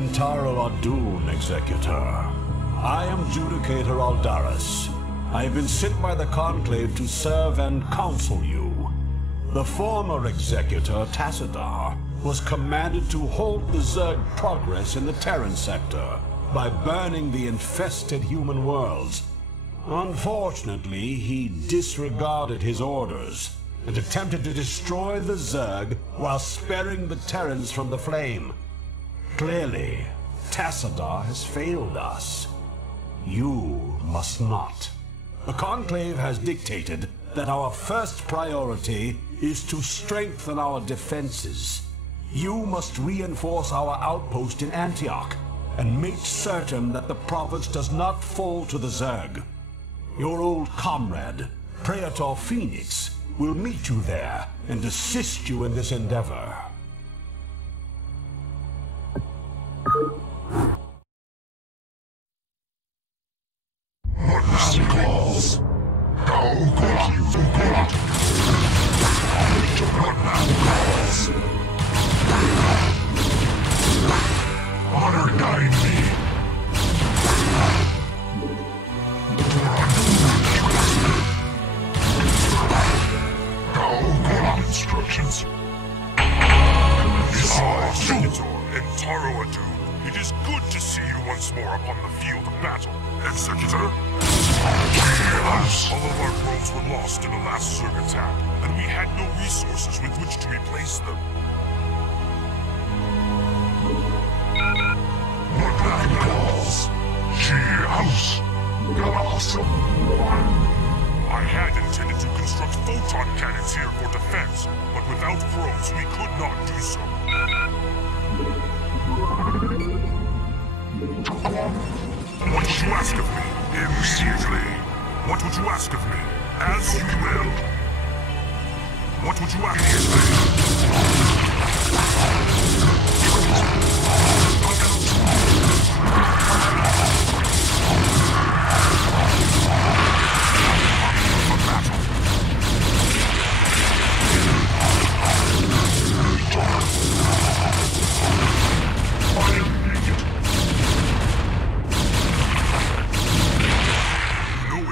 Entaro Adun, Executor. I am Judicator Aldaris. I have been sent by the Conclave to serve and counsel you. The former Executor, Tassadar, was commanded to halt the Zerg progress in the Terran sector by burning the infested human worlds. Unfortunately, he disregarded his orders and attempted to destroy the Zerg while sparing the Terrans from the flame. Clearly, Tassadar has failed us. You must not. The Conclave has dictated that our first priority is to strengthen our defenses. You must reinforce our outpost in Antioch and make certain that the province does not fall to the Zerg. Your old comrade, Praetor Fenix, will meet you there and assist you in this endeavor. Calls. How could you forget? Calls. Honor guide me. Instructions. Executor Entaro Adun, it is good to see you once more upon the field of battle. Executor? Yes. All of our worlds were lost in the last Zerg attack, and we had no resources with which to replace them. What calls? House. Awesome. I had intended to construct photon cannons here for defense, but without probes we could not do so. What would you ask of me? Immediately. What would you ask of me? As you will. What would you ask of me?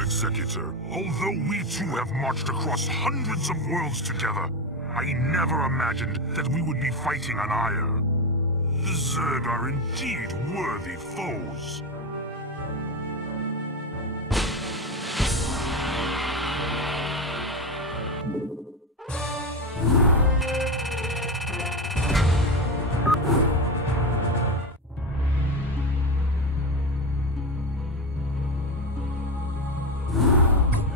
Executor, although we too have marched across hundreds of worlds together, I never imagined that we would be fighting on Aiur. The Zerg are indeed worthy foes.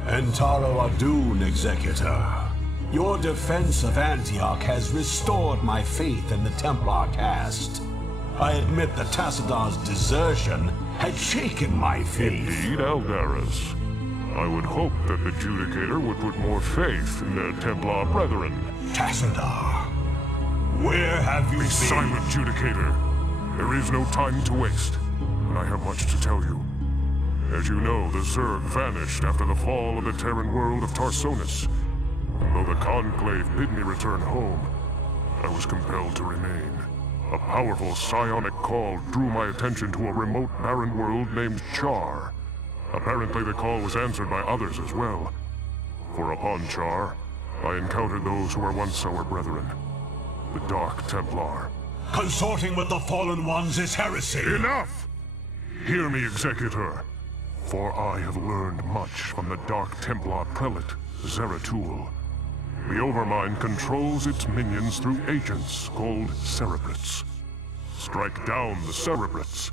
Entaro Adun, Executor. Your defense of Antioch has restored my faith in the Templar caste. I admit that Tassadar's desertion had shaken my faith. Indeed, Aldaris. I would hope that the Judicator would put more faith in their Templar brethren. Tassadar, where have you been? Be silent, Judicator. There is no time to waste, and I have much to tell you. As you know, the Zerg vanished after the fall of the Terran world of Tarsonis. And though the Conclave bid me return home, I was compelled to remain. A powerful psionic call drew my attention to a remote barren world named Char. Apparently the call was answered by others as well. For upon Char, I encountered those who were once our brethren. The Dark Templar. Consorting with the Fallen Ones is heresy! Enough! Hear me, Executor. For I have learned much from the Dark Templar Prelate, Zeratul. The Overmind controls its minions through agents called Cerebrates. Strike down the Cerebrates,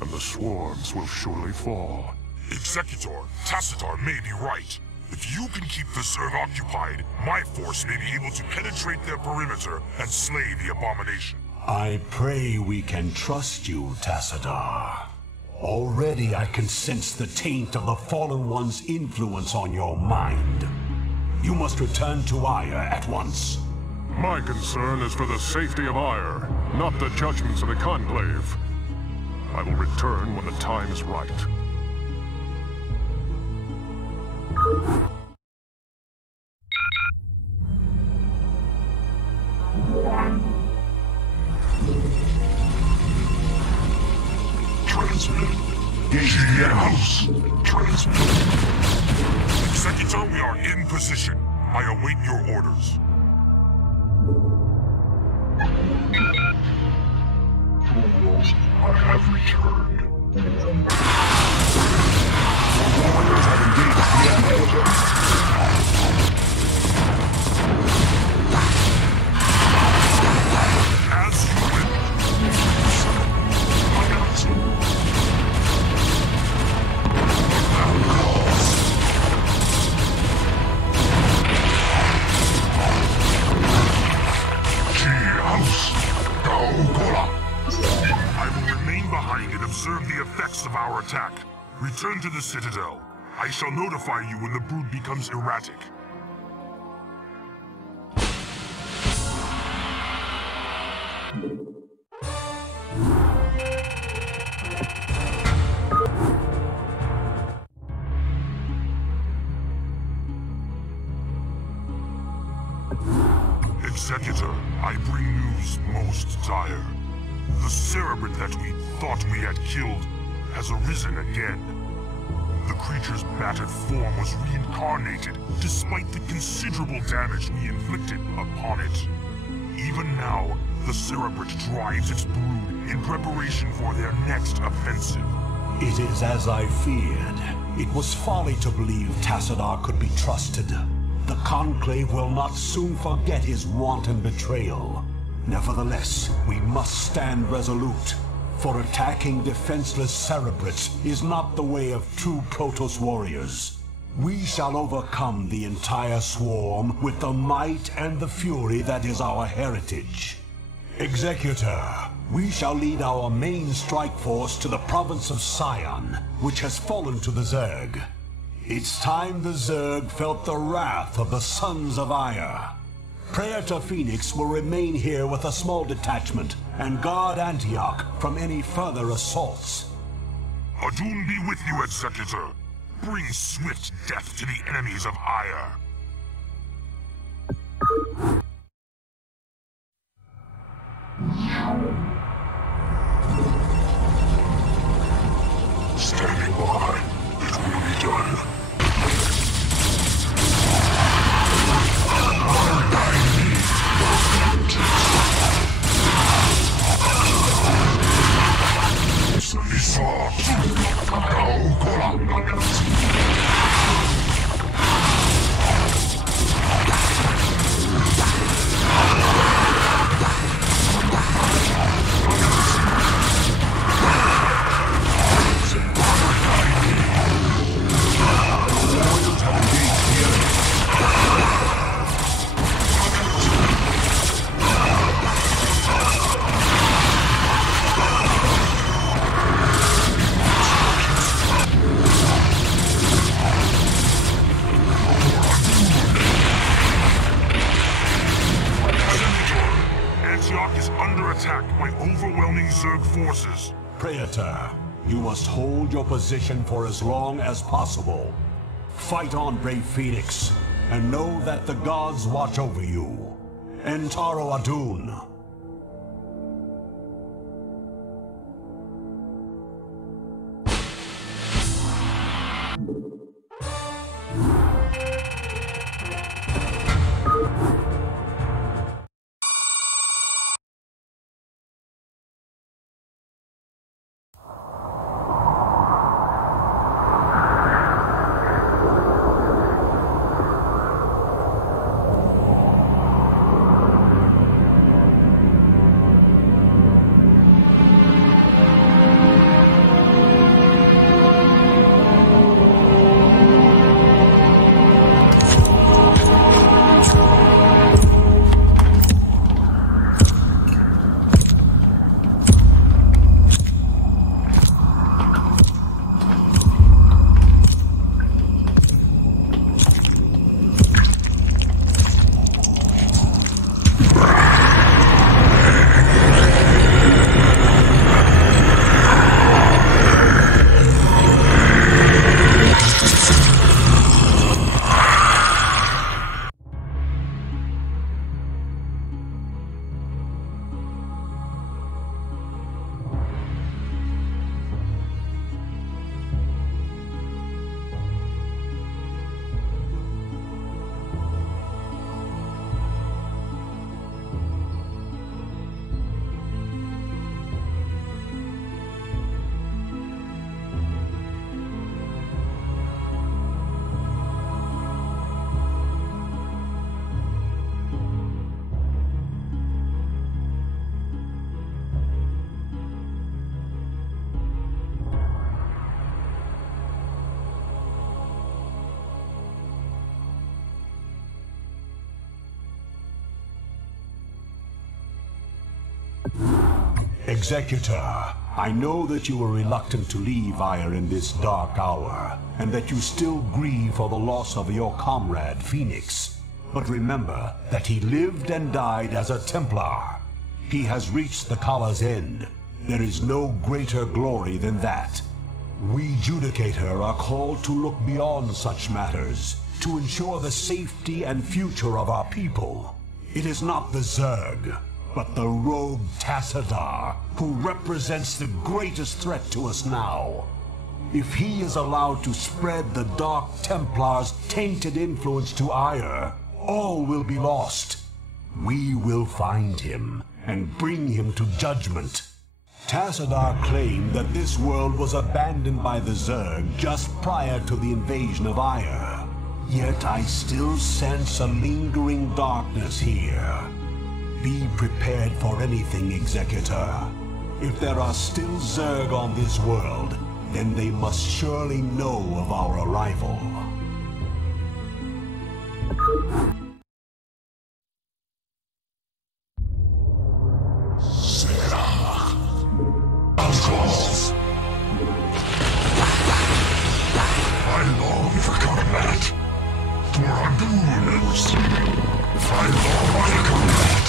and the swarms will surely fall. Executor, Tassadar may be right. If you can keep the Zerg occupied, my force may be able to penetrate their perimeter and slay the abomination. I pray we can trust you, Tassadar. Already I can sense the taint of the Fallen One's influence on your mind. You must return to Aiur at once. My concern is for the safety of Aiur, not the judgments of the Conclave. I will return when the time is right. Transmit. She House. Transmit. Executor, we are in position. I await your orders. I have returned. Warriors have engaged the enemy. As you will. I will remain behind and observe the effects of our attack. Return to the Citadel. I shall notify you when the brood becomes erratic. Executor, I bring news most dire. The cerebrate that we thought we had killed has arisen again. The creature's battered form was reincarnated despite the considerable damage we inflicted upon it. Even now, the cerebrate drives its brood in preparation for their next offensive. It is as I feared. It was folly to believe Tassadar could be trusted. The Conclave will not soon forget his wanton betrayal. Nevertheless, we must stand resolute, for attacking defenseless cerebrates is not the way of true Protoss warriors. We shall overcome the entire swarm with the might and the fury that is our heritage. Executor, we shall lead our main strike force to the province of Sion, which has fallen to the Zerg. It's time the Zerg felt the wrath of the sons of Aiur. Praetor Fenix will remain here with a small detachment and guard Antioch from any further assaults. Adun be with you, Executor. Bring swift death to the enemies of Aiur. Standing by. It will be done. Our dying need. Antioch is under attack by overwhelming Zerg forces. Praetor, you must hold your position for as long as possible. Fight on, brave Fenix, and know that the gods watch over you. Entaro Adun. Executor, I know that you were reluctant to leave Aiur in this dark hour, and that you still grieve for the loss of your comrade, Fenix. But remember that he lived and died as a Templar. He has reached the Kala's end. There is no greater glory than that. We Judicator are called to look beyond such matters, to ensure the safety and future of our people. It is not the Zerg, but the rogue Tassadar, who represents the greatest threat to us now. If he is allowed to spread the Dark Templar's tainted influence to Aiur, all will be lost. We will find him and bring him to judgment. Tassadar claimed that this world was abandoned by the Zerg just prior to the invasion of Aiur. Yet I still sense a lingering darkness here. Be prepared for anything, Executor. If there are still Zerg on this world, then they must surely know of our arrival. I long for combat. For Andoon. I long for combat.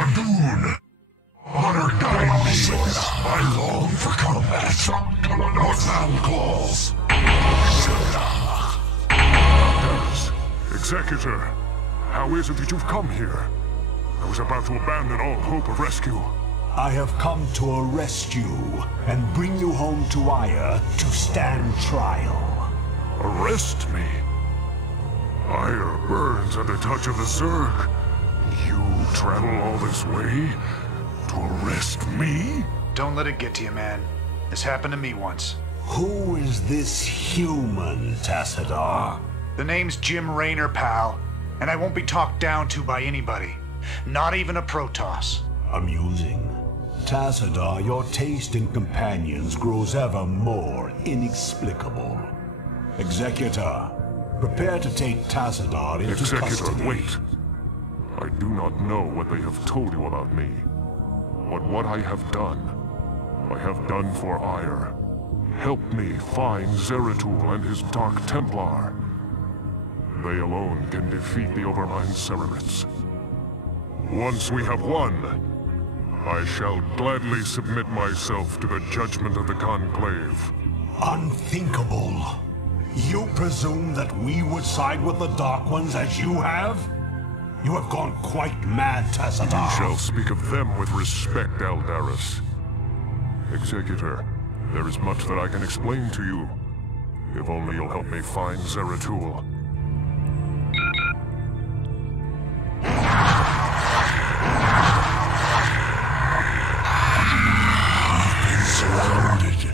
Andoon. Honor guide me. I long for combat. North calls. Executor, how is it that you've come here? I was about to abandon all hope of rescue. I have come to arrest you and bring you home to Aiur to stand trial. Arrest me? Aiur burns at the touch of the Zerg. You travel all this way to arrest me? Don't let it get to you, man. This happened to me once. Who is this human, Tassadar? The name's Jim Raynor, pal, and I won't be talked down to by anybody. Not even a Protoss. Amusing. Tassadar, your taste in companions grows ever more inexplicable. Executor, prepare to take Tassadar into Executor, custody. wait. I do not know what they have told you about me. But what I have done for Aiur. Help me find Zeratul and his Dark Templar. They alone can defeat the Overmind Cerberus. Once we have won, I shall gladly submit myself to the judgment of the Conclave. Unthinkable. You presume that we would side with the Dark Ones as you have? You have gone quite mad, Tassadar. You shall speak of them with respect, Aldaris. Executor, there is much that I can explain to you. If only you'll help me find Zeratul. Surrounded.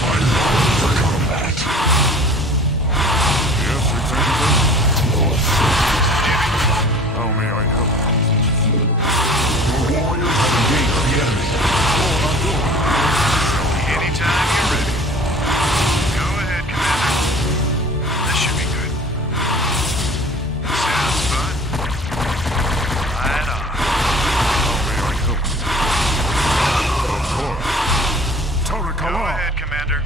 I long for combat. Yes, Executor? How may I help? Your warriors have engaged the enemy. Anytime you're ready. Go ahead, Commander. This should be good. Sounds fun. Right on. How may I help? Of course. Go ahead, Commander.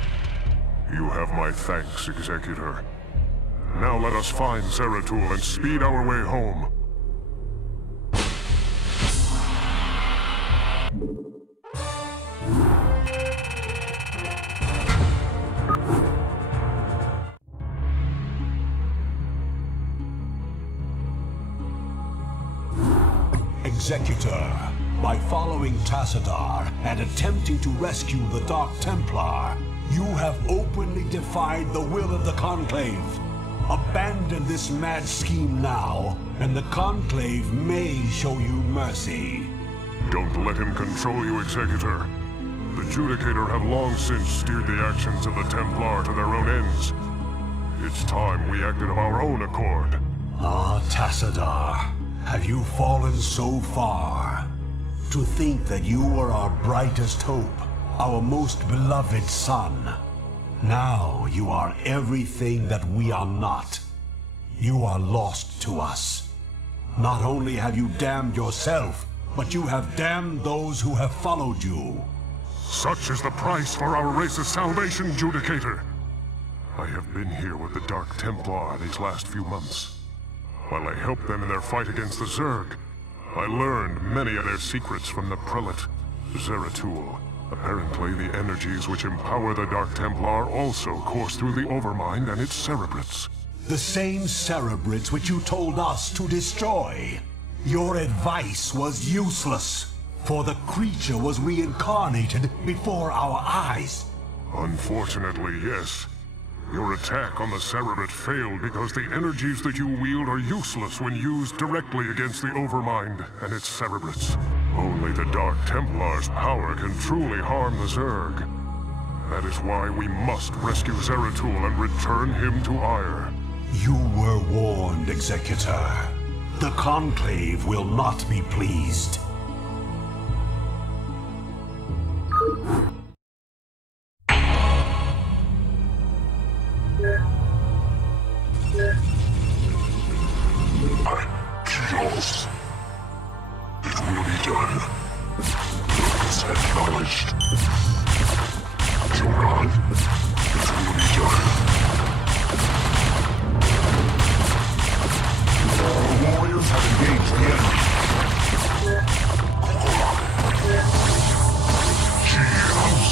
You have my thanks, Executor. Now let us find Zeratul and speed our way home. Executor, by following Tassadar and attempting to rescue the Dark Templar, you have openly defied the will of the Conclave. Abandon this mad scheme now, and the Conclave may show you mercy. Don't let him control you, Executor. The Judicator have long since steered the actions of the Templar to their own ends. It's time we acted of our own accord. Ah, Tassadar, have you fallen so far? To think that you were our brightest hope, our most beloved son. Now you are everything that we are not. You are lost to us. Not only have you damned yourself, but you have damned those who have followed you. Such is the price for our race's salvation, Judicator. I have been here with the Dark Templar these last few months. While I helped them in their fight against the Zerg, I learned many of their secrets from the Prelate, Zeratul. Apparently, the energies which empower the Dark Templar also course through the Overmind and its cerebrates. The same cerebrates which you told us to destroy. Your advice was useless, for the creature was reincarnated before our eyes. Unfortunately, yes. Your attack on the Cerebrate failed because the energies that you wield are useless when used directly against the Overmind and its Cerebrates. Only the Dark Templar's power can truly harm the Zerg. That is why we must rescue Zeratul and return him to Aiur. You were warned, Executor. The Conclave will not be pleased. Chaos. It will be done. It's acknowledged. Joran, it will be done. Our warriors have engaged the enemy. Chaos.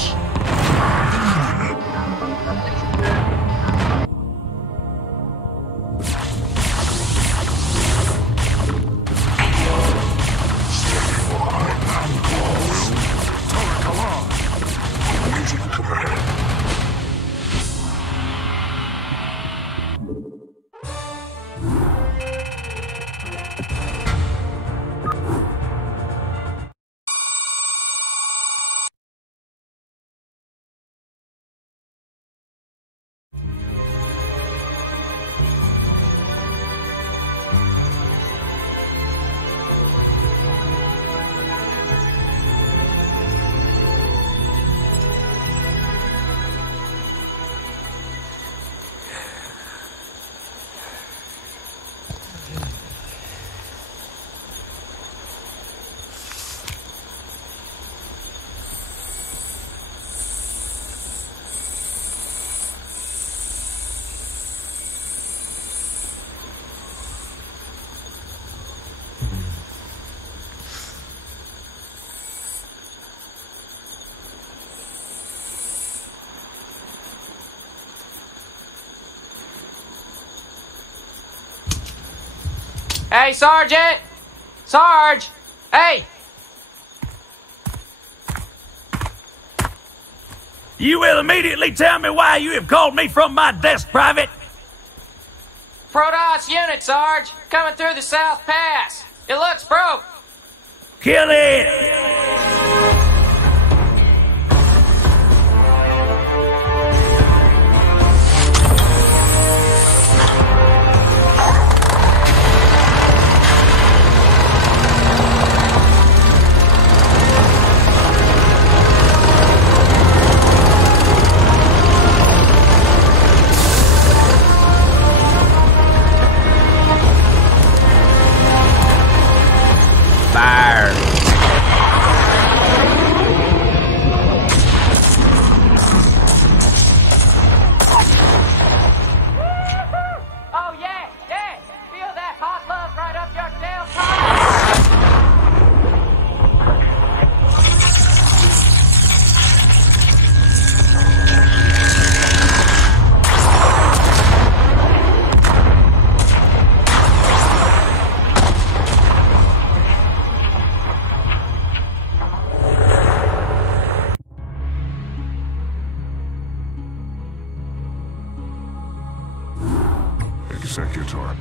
Hey, Sergeant! Sarge! Hey! You will immediately tell me why you have called me from my desk, Private. Protoss unit, Sarge! Coming through the South Pass! It looks broke! Kill it! Fire! Oh yeah, yeah! Feel that hot love right up your tailpipe! Executor,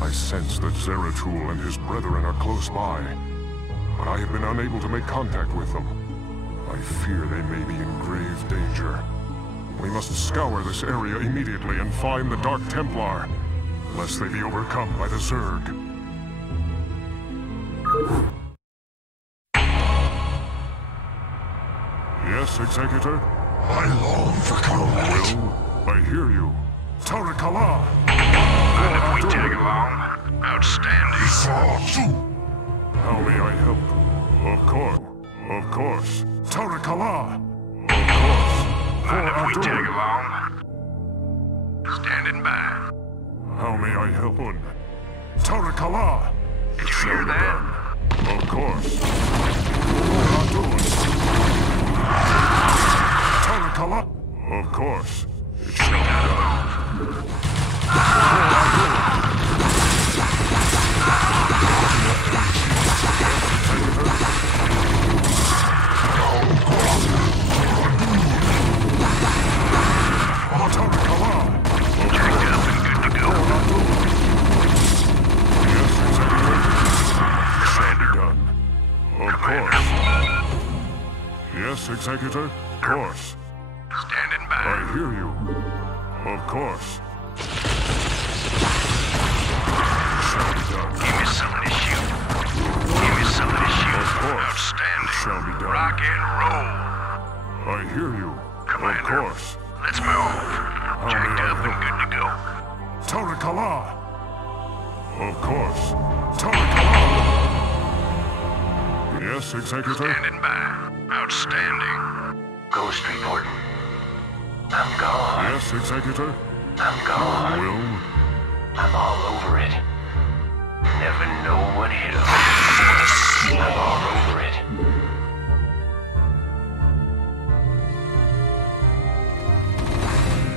I sense that Zeratul and his brethren are close by, but I have been unable to make contact with them. I fear they may be in grave danger. We must scour this area immediately and find the Dark Templar, lest they be overcome by the Zerg. Yes, Executor? I long for combat. Well, I hear you. Tarakala! And if we tag along, Outstanding. He saw too. How may I help? Of course. Of course. Tarakala! Of course. Mind if we For tag Aiur. along? Standing by. How may I help on? Tarakala! Did you hear that? Of course. For Aiur. Tarakala! Of course. It shall be done. For Aiur. Yes, Executor? Of course. Standing by. I hear you. Of course. Shall be done. Give me something to shoot. Give me something to shoot. Of course. Outstanding. Shall be done. Rock and roll. I hear you. Commander. Of course. Let's move. Jacked may I up and good to go. Tarakala! Of course. Tarakala! Yes, Executor? Standing by. Outstanding. Ghost reporting. I'm gone. Yes, Executor? I'm gone. Will? I'm all over it. Never know what hit him. I'm all over it.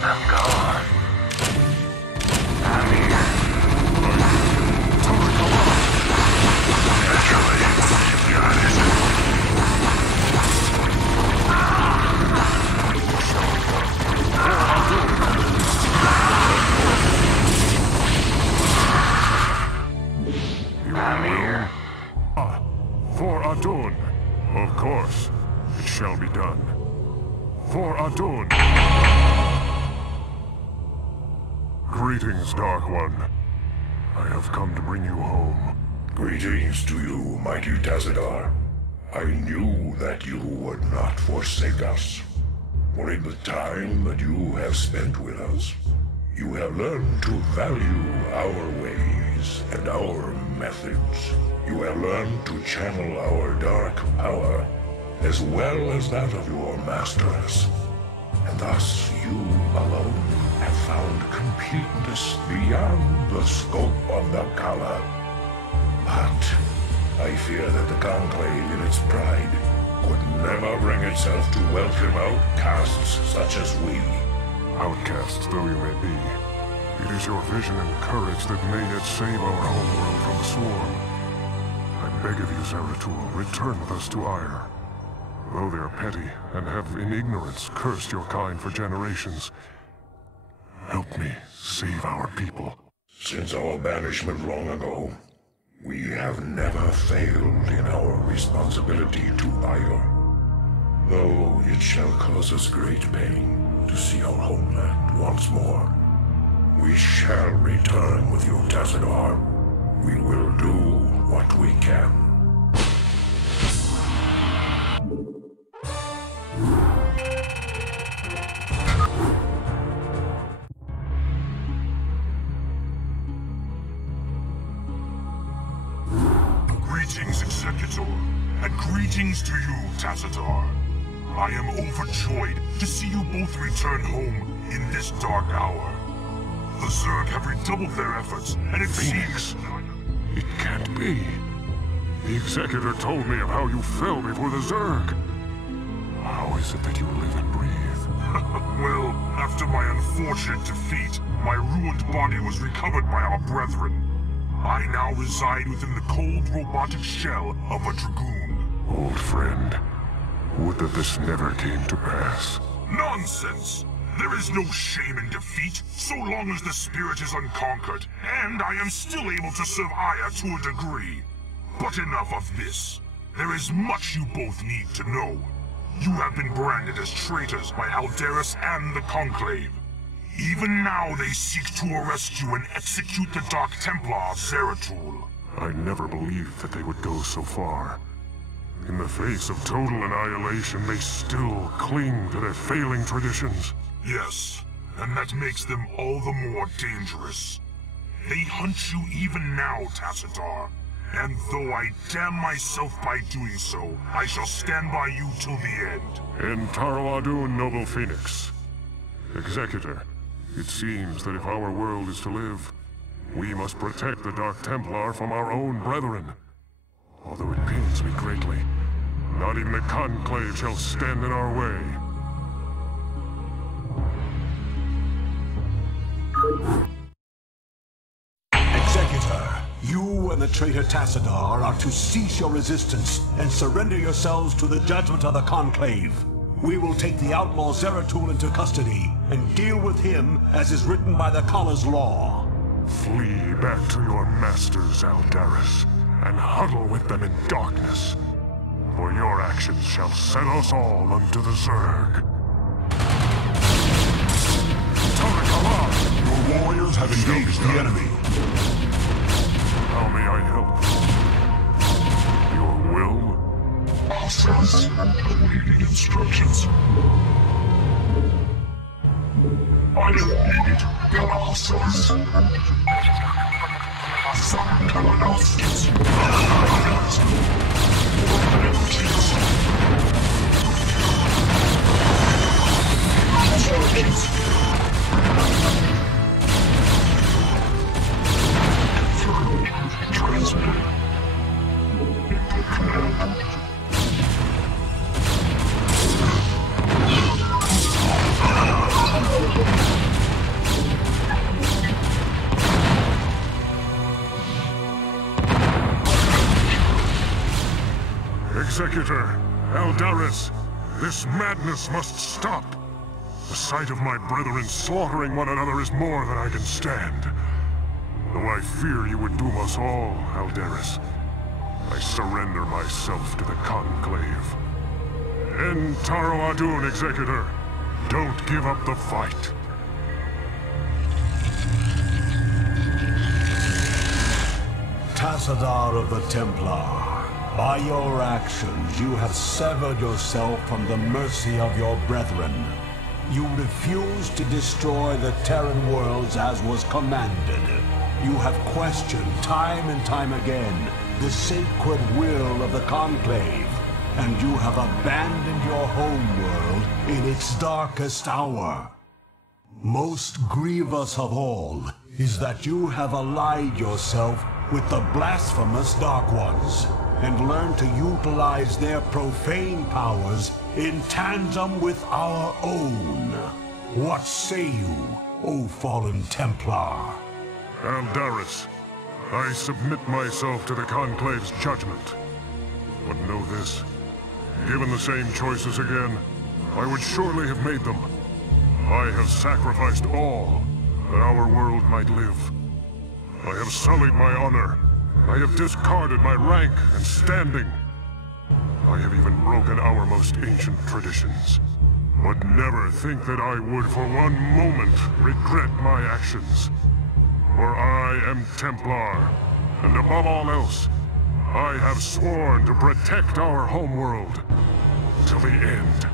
I'm gone. I'm here. Naturally, you got it. I'm here. For Adun. Of course. It shall be done. For Adun. Greetings, Dark One. I have come to bring you home. Greetings to you, mighty Tassadar. I knew that you would not forsake us. For in the time that you have spent with us, you have learned to value our ways and our methods. You have learned to channel our dark power, as well as that of your masters. And thus you alone have found completeness beyond the scope of the Kala. But I fear that the Conclave in its pride could never bring itself to welcome outcasts such as we. Outcasts though you may be, it is your vision and courage that may yet save our homeworld from the swarm. I beg of you, Zeratul, return with us to Aiur. Though they are petty and have in ignorance cursed your kind for generations, help me save our people. Since our banishment long ago, we have never failed in our responsibility to Aiur. Though it shall cause us great pain to see our homeland once more, we shall return with you, Tassadar. We will do what we can. Greetings, Executor, and greetings to you, Tassadar. I am overjoyed to see you both return home in this dark hour. The Zerg have redoubled their efforts, and it Fenix. It can't be. The Executor told me of how you fell before the Zerg. How is it that you live and breathe? Well, after my unfortunate defeat, my ruined body was recovered by our brethren. I now reside within the cold robotic shell of a Dragoon. Old friend, would that this never came to pass. Nonsense! There is no shame in defeat, so long as the spirit is unconquered, and I am still able to serve Aiur to a degree. But enough of this. There is much you both need to know. You have been branded as traitors by Alderus and the Conclave. Even now they seek to arrest you and execute the Dark Templar of Zeratul. I never believed that they would go so far. In the face of total annihilation, they still cling to their failing traditions. Yes, and that makes them all the more dangerous. They hunt you even now, Tassadar. And though I damn myself by doing so, I shall stand by you till the end. In Taroadun, noble Fenix. Executor, it seems that if our world is to live, we must protect the Dark Templar from our own brethren. Although it pains me greatly, not even the Conclave shall stand in our way. Executor, you and the traitor Tassadar are to cease your resistance and surrender yourselves to the judgment of the Conclave. We will take the outlaw Zeratul into custody and deal with him as is written by the Khas law. Flee back to your masters, Aldaris, and huddle with them in darkness. For your actions shall set us all unto the Zerg. Your warriors have engaged the enemy. How may I help? Your will? Officers, awaiting instructions. I need the officers. Some announcements. Executor, Aldaris, this madness must stop. The sight of my brethren slaughtering one another is more than I can stand. Though I fear you would doom us all, Aldaris, I surrender myself to the Conclave. End Taroadun, Executor. Don't give up the fight. Tassadar of the Templar, by your actions you have severed yourself from the mercy of your brethren. You refused to destroy the Terran worlds as was commanded. You have questioned time and time again the sacred will of the Conclave, and you have abandoned your home world in its darkest hour. Most grievous of all is that you have allied yourself with the blasphemous Dark Ones, and learned to utilize their profane powers in tandem with our own. What say you, O fallen Templar? Aldaris, I submit myself to the Conclave's judgment. But know this, given the same choices again, I would surely have made them. I have sacrificed all that our world might live. I have sullied my honor. I have discarded my rank and standing. I have even broken our most ancient traditions. But never think that I would for one moment regret my actions. For I am Templar, and above all else, I have sworn to protect our homeworld till the end.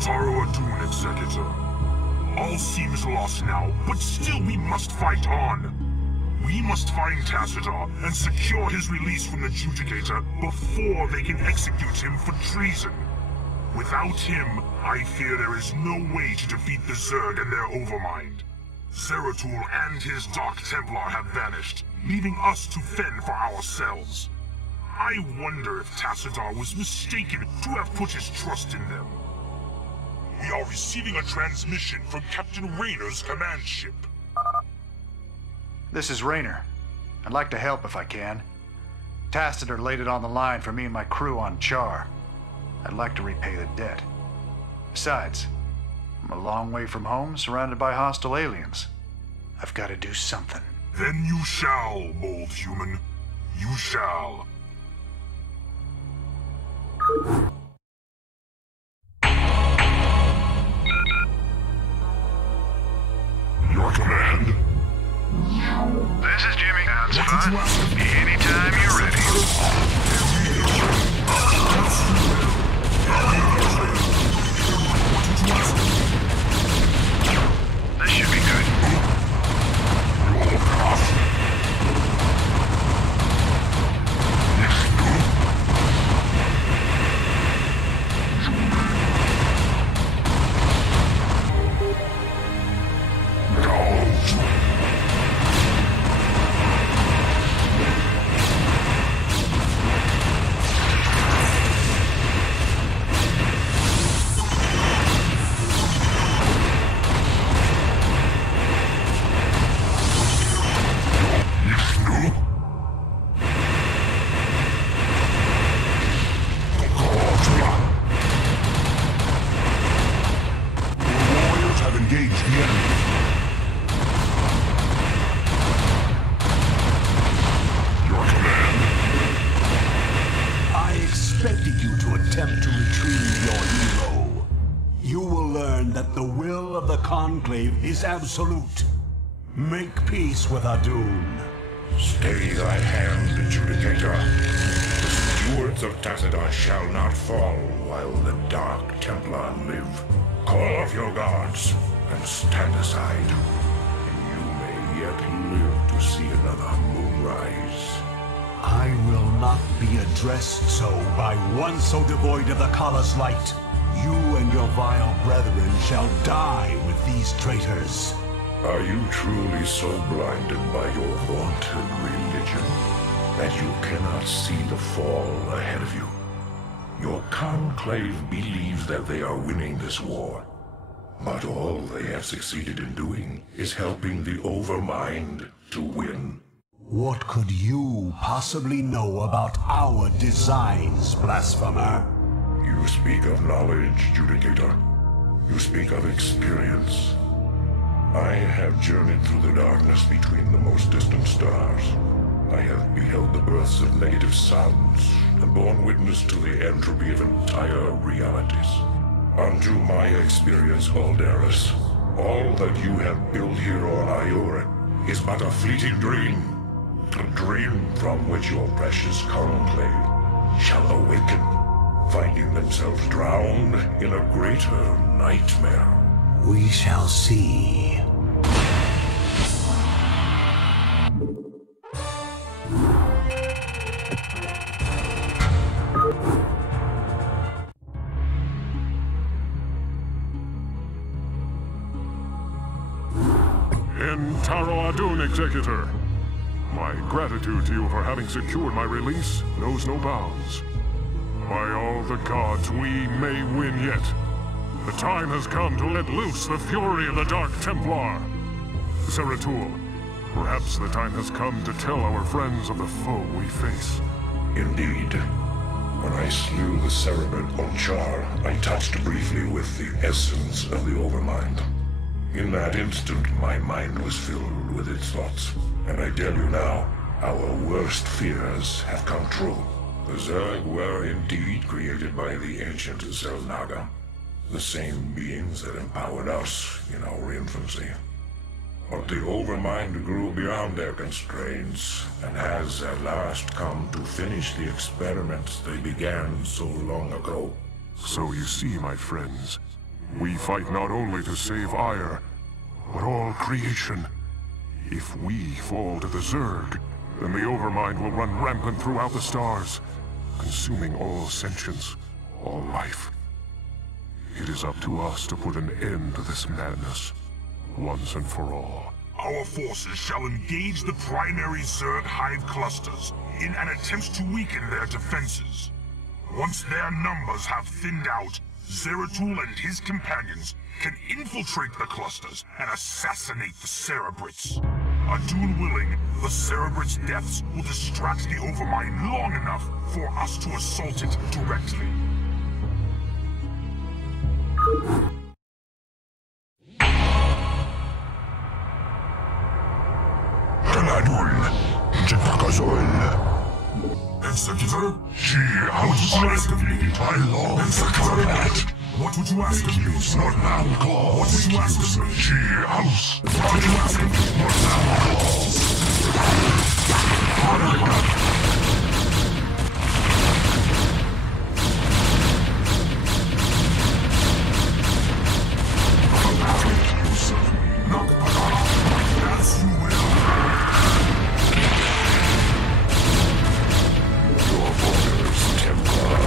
Taroadun, Executor. All seems lost now, but still we must fight on. We must find Tassadar and secure his release from the Judicator before they can execute him for treason. Without him, I fear there is no way to defeat the Zerg and their Overmind. Zeratul and his Dark Templar have vanished, leaving us to fend for ourselves. I wonder if Tassadar was mistaken to have put his trust in them. We are receiving a transmission from Captain Raynor's command ship. This is Raynor. I'd like to help if I can. Tassadar laid it on the line for me and my crew on Char. I'd like to repay the debt. Besides, I'm a long way from home, surrounded by hostile aliens. I've got to do something. Then you shall, bold human. You shall. Your command? This is Jimmy. That's fine. Anytime you're ready. This should be good. Is absolute. Make peace with Adun. Stay thy hand, Judicator. The stewards of Tassadar shall not fall while the Dark Templar live. Call off your guards and stand aside. You may yet live to see another moonrise. I will not be addressed so by one so devoid of the Khas light. You and your vile brethren shall die with these traitors. Are you truly so blinded by your vaunted religion that you cannot see the fall ahead of you? Your conclave believes that they are winning this war, but all they have succeeded in doing is helping the Overmind to win. What could you possibly know about our designs, blasphemer? You speak of knowledge, Judicator. You speak of experience. I have journeyed through the darkness between the most distant stars. I have beheld the births of negative sounds and borne witness to the entropy of entire realities. Unto my experience, Aldaris, all that you have built here on Aiur is but a fleeting dream. A dream from which your precious conclave shall awaken, finding themselves drowned in a greater nightmare. We shall see. Taro Adun, Executor. My gratitude to you for having secured my release knows no bounds. By all the gods, we may win yet. The time has come to let loose the fury of the Dark Templar. Zeratul, perhaps the time has come to tell our friends of the foe we face. Indeed. When I slew the Cerebid on Char, I touched briefly with the essence of the Overmind. In that instant, my mind was filled with its thoughts. And I tell you now, our worst fears have come true. The Zerg were indeed created by the ancient Zelnaga, the same beings that empowered us in our infancy. But the Overmind grew beyond their constraints, and has at last come to finish the experiments they began so long ago. So you see, my friends, we fight not only to save Aiur, but all creation. If we fall to the Zerg, then the Overmind will run rampant throughout the stars, consuming all sentience, all life. It is up to us to put an end to this madness, once and for all. Our forces shall engage the primary Zerg hive clusters in an attempt to weaken their defenses. Once their numbers have thinned out, Zeratul and his companions can infiltrate the clusters and assassinate the Cerebrits. Adun willing, the Cerebrits' deaths will distract the Overmind long enough for us to assault it directly. Executor, what would you ask of me? I long for combat. What would you ask of me? What thou calls? What would you ask of me? She house. What would you ask of me? What thou calls? As you will. Your orders, Templar.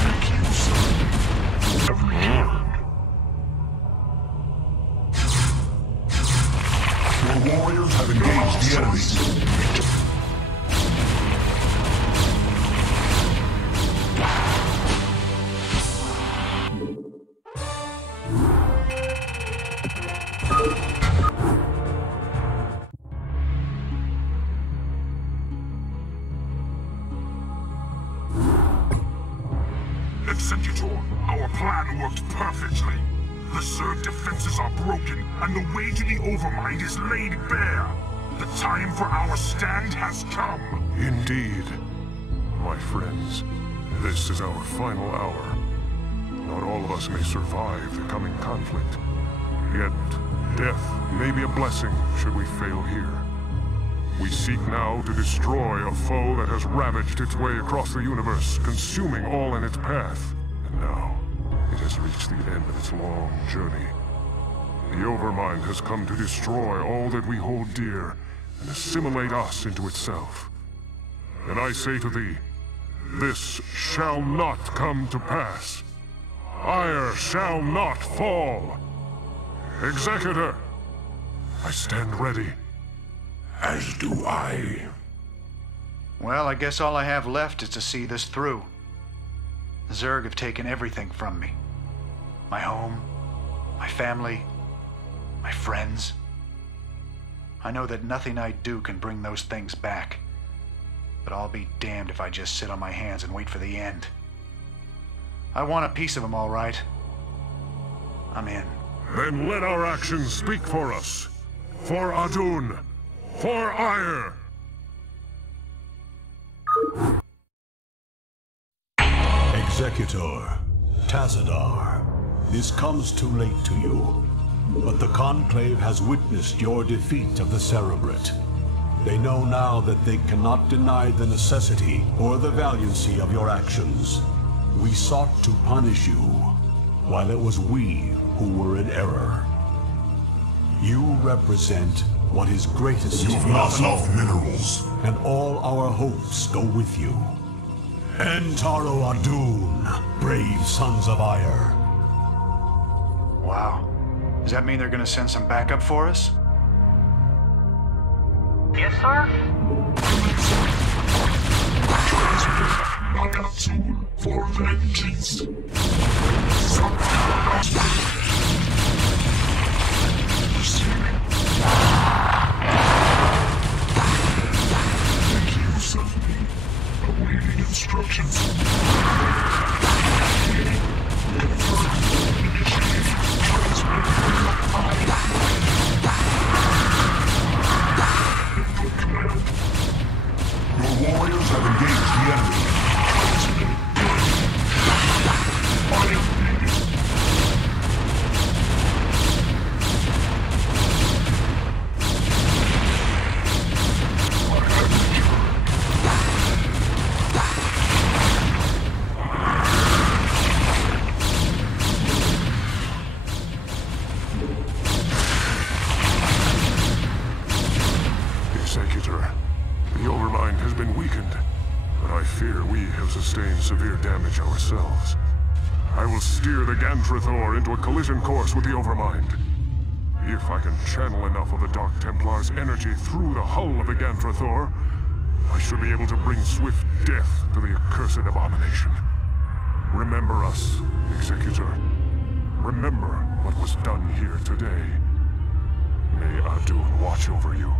Thank you, sir. Every word. Your warriors have engaged the enemy. Executor, our plan worked perfectly. The Zerg defenses are broken, and the way to the Overmind is laid bare. The time for our stand has come. Indeed. My friends, this is our final hour. Not all of us may survive the coming conflict. Yet, death may be a blessing should we fail here. We seek now to destroy a foe that has ravaged its way across the universe, consuming all in its path. And now, it has reached the end of its long journey. The Overmind has come to destroy all that we hold dear, and assimilate us into itself. And I say to thee, this shall not come to pass. Aiur shall not fall. Executor, I stand ready. As do I. Well, I guess all I have left is to see this through. The Zerg have taken everything from me. My home, my family, my friends. I know that nothing I do can bring those things back. But I'll be damned if I just sit on my hands and wait for the end. I want a piece of them, all right. I'm in. Then let our actions speak for us. For Adun. For Aiur. Executor, Tassadar, this comes too late to you, but the Conclave has witnessed your defeat of the Cerebrit. They know now that they cannot deny the necessity or the valiancy of your actions. We sought to punish you, while it was we who were in error. You represent what is greatest You've in not us enough all, minerals. and all our hopes go with you. Entaro Adun, brave sons of Aiur. Wow. Does that mean they're gonna send some backup for us? Yes, sir? Nakatsun for vengeance. Make use of me. Awaiting instructions. Your warriors have engaged the enemy. The Overmind has been weakened, but I fear we have sustained severe damage ourselves. I will steer the Gantrathor into a collision course with the Overmind. If I can channel enough of the Dark Templar's energy through the hull of the Gantrathor, I should be able to bring swift death to the accursed abomination. Remember us, Executor. Remember what was done here today. May Adun watch over you.